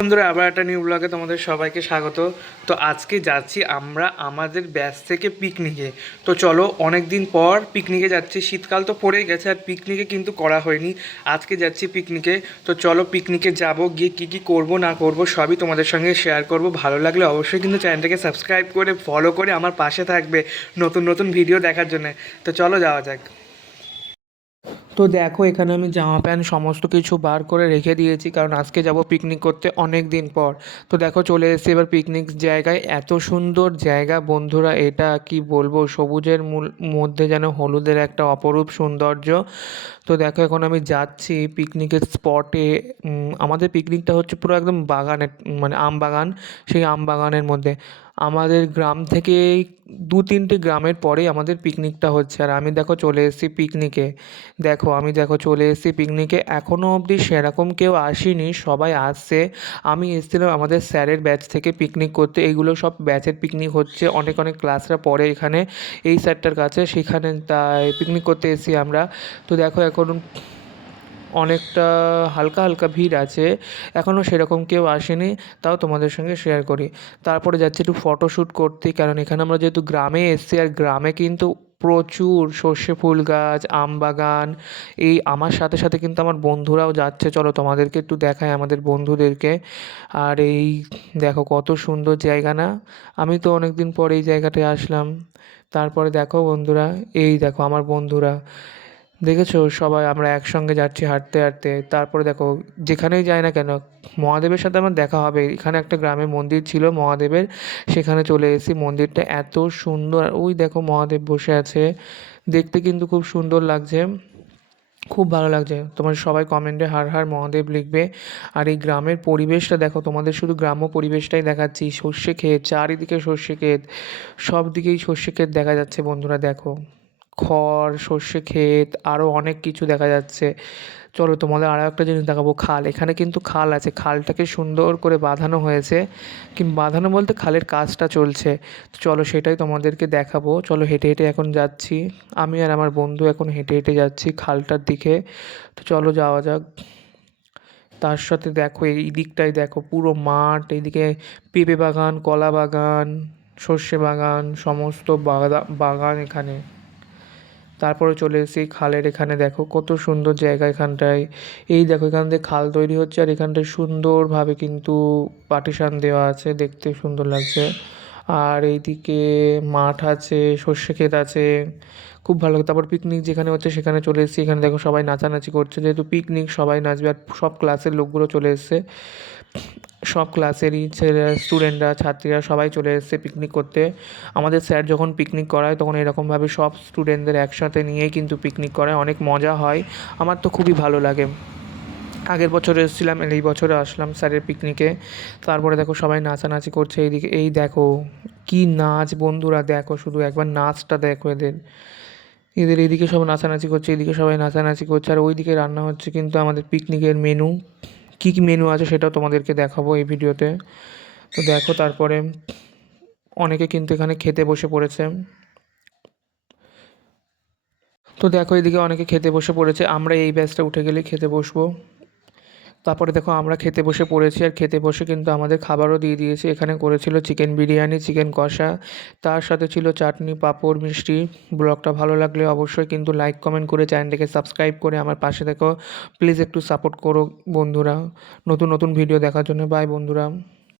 বন্ধুরা, আবার একটা নিউ ব্লগে তোমাদের সবাইকে স্বাগত। তো আজকে যাচ্ছি আমরা আমাদের ব্যাচ থেকে পিকনিকে। তো চলো, অনেক দিন পর পিকনিকে যাচ্ছি। শীতকাল তো পড়েই গেছে, আর পিকনিকে কিন্তু করা হয়নি। আজকে যাচ্ছি পিকনিকে। তো চলো পিকনিকে যাব, গিয়ে কী কী করবো না করবো সবই তোমাদের সঙ্গে শেয়ার করব। ভালো লাগলে অবশ্যই কিন্তু চ্যানেলটাকে সাবস্ক্রাইব করে ফলো করে আমার পাশে থাকবে নতুন নতুন ভিডিও দেখার জন্য। তো চলো যাওয়া যাক। তো দেখো, এখানে আমি জামা প্যান্ট সমস্ত কিছু বার করে রেখে দিয়েছি, কারণ আজকে যাব পিকনিক করতে অনেক দিন পর। তো দেখো, চলে এসেছি এবার পিকনিক জায়গায়। এত সুন্দর জায়গা বন্ধুরা, এটা কি বলবো, সবুজের মধ্যে যেন হলুদের একটা অপরূপ সৌন্দর্য। তো দেখো, এখন আমি যাচ্ছি পিকনিকের স্পটে। আমাদের পিকনিকটা হচ্ছে পুরো একদম বাগানের, মানে আম বাগান। সেই আম বাগানের মধ্যে আমাদের গ্রাম থেকে 2-3টে গ্রামের পরেই আমাদের পিকনিকটা হচ্ছে। আর আমি দেখো চলে এসেছি পিকনিকে। আমি চলে এসেছি পিকনিকে। এখনও অবধি সেরকম কেউ আসেনি, সবাই আসছে। আমি এসেছিলাম আমাদের স্যারের ব্যাচ থেকে পিকনিক করতে। এইগুলো সব ব্যাচের পিকনিক হচ্ছে, অনেক অনেক ক্লাসরা পড়ে এখানে এই স্যারটার কাছে, সেখানে তাই পিকনিক করতে এসেছি আমরা। তো দেখো, এখন অনেকটা হালকা হালকা ভিড় আছে, এখনও সেরকম কেউ আসেনি। তাও তোমাদের সঙ্গে শেয়ার করি। তারপরে যাচ্ছি একটু ফটোশ্যুট করতে, কারণ এখানে আমরা যেহেতু গ্রামে এসেছি, আর গ্রামে কিন্তু প্রচুর সর্ষে ফুল গাছ, আম বাগান। এই আমার সাথে সাথে কিন্তু আমার বন্ধুরাও যাচ্ছে, চলো তোমাদেরকে একটু দেখাই আমাদের বন্ধুদেরকে। আর এই দেখো কত সুন্দর জায়গা না। আমি তো অনেক দিন পর এই জায়গাটায় আসলাম। তারপরে দেখো বন্ধুরা, এই দেখো আমার বন্ধুরা, দেখেছো সবাই আমরা একসঙ্গে যাচ্ছি হাঁটতে হাঁটতে। তারপরে দেখো, যেখানেই যাই না কেন মহাদেবের সাথে আমার দেখা হবে। এখানে একটা গ্রামে মন্দির ছিল মহাদেবের, সেখানে চলে এসেছি। মন্দিরটা এত সুন্দর, ওই দেখো মহাদেব বসে আছে, দেখতে কিন্তু খুব সুন্দর লাগছে, খুব ভালো লাগছে। তোমার সবাই কমেন্টে হার হার মহাদেব লিখবে। আর এই গ্রামের পরিবেশটা দেখো, তোমাদের শুধু গ্রাম্য পরিবেশটাই দেখাচ্ছি। সর্ষে ক্ষেত, চারিদিকে সর্ষে ক্ষেত, সব দিকেই সর্ষে ক্ষেত দেখা যাচ্ছে বন্ধুরা। দেখো খড়, সর্ষে ক্ষেত, আরও অনেক কিছু দেখা যাচ্ছে। চলো তোমাদের আরও একটা জিনিস দেখাবো, খাল। এখানে কিন্তু খাল আছে, খালটাকে সুন্দর করে বাঁধানো হয়েছে, কি বাঁধানো বলতে খালের কাজটা চলছে। তো চলো সেটাই তোমাদেরকে দেখাবো। চলো হেঁটে হেঁটে এখন যাচ্ছি, আমি আর আমার বন্ধু এখন হেঁটে হেঁটে যাচ্ছি খালটার দিকে। তো চলো যাওয়া যাক। তার সাথে দেখো এই দিকটায় দেখো পুরো মাঠ, এইদিকে পেঁপে বাগান, কলা বাগান, সর্ষে বাগান, সমস্ত বাগান এখানে। তারপরে চলে এসেছি খালের এখানে, দেখো কত সুন্দর জায়গা এখানটায়। এই দেখো এখান থেকে খাল তৈরি হচ্ছে, আর এখানটায় সুন্দরভাবে কিন্তু পার্টিশান দেওয়া আছে, দেখতে সুন্দর লাগছে। আর এইদিকে মাঠ আছে, সর্ষে ক্ষেত আছে, খুব ভালো। তারপর পিকনিক যেখানে হচ্ছে সেখানে চলে এসেছি। এখানে দেখো সবাই নাচানাচি করছে, যেহেতু পিকনিক সবাই নাচবে। আর সব ক্লাসের লোকগুলো চলে এসছে, সব ক্লাসেরই ছেলেরা, স্টুডেন্টরা, ছাত্রীরা সবাই চলে এসেছে পিকনিক করতে। আমাদের স্যার যখন পিকনিক করায় তখন এরকমভাবে সব স্টুডেন্টদের একসাথে নিয়েই কিন্তু পিকনিক করায়, অনেক মজা হয়। আমার তো খুবই ভালো লাগে। আগের বছর এসেছিলাম, এই বছরে আসলাম স্যারের পিকনিকে। তারপরে দেখো সবাই নাচানাচি করছে এইদিকে। এই দেখো কি নাচ বন্ধুরা, দেখো শুধু একবার নাচটা দেখো এদের। এদের এইদিকে সব নাচানাচি করছে, এইদিকে সবাই নাচানাচি করছে, আর ওইদিকে রান্না হচ্ছে কিন্তু আমাদের পিকনিকের মেনু। কী কী মেনু আছে সেটাও তোমাদেরকে দেখাবো এই ভিডিওতে। তো দেখো, তারপরে অনেকে কিন্তু এখানে খেতে বসে পড়েছে। তো দেখো এদিকে অনেকে খেতে বসে পড়েছে, আমরা এই ব্যাচটা উঠে গেলে খেতে বসবো। তারপরে দেখো আমরা খেতে বসে পড়েছি, আর খেতে বসে কিন্তু আমাদের খাবারও দিয়ে দিয়েছে। এখানে করেছিল চিকেন বিরিয়ানি, চিকেন কষা, তার সাথে ছিল চাটনি, পাঁপড়, মিষ্টি। ব্লগটা ভালো লাগলে অবশ্যই কিন্তু লাইক কমেন্ট করে চ্যানেলটাকে সাবস্ক্রাইব করে আমার পাশে দেখো, প্লিজ একটু সাপোর্ট করো বন্ধুরা, নতুন নতুন ভিডিও দেখার জন্য। বাই বন্ধুরা।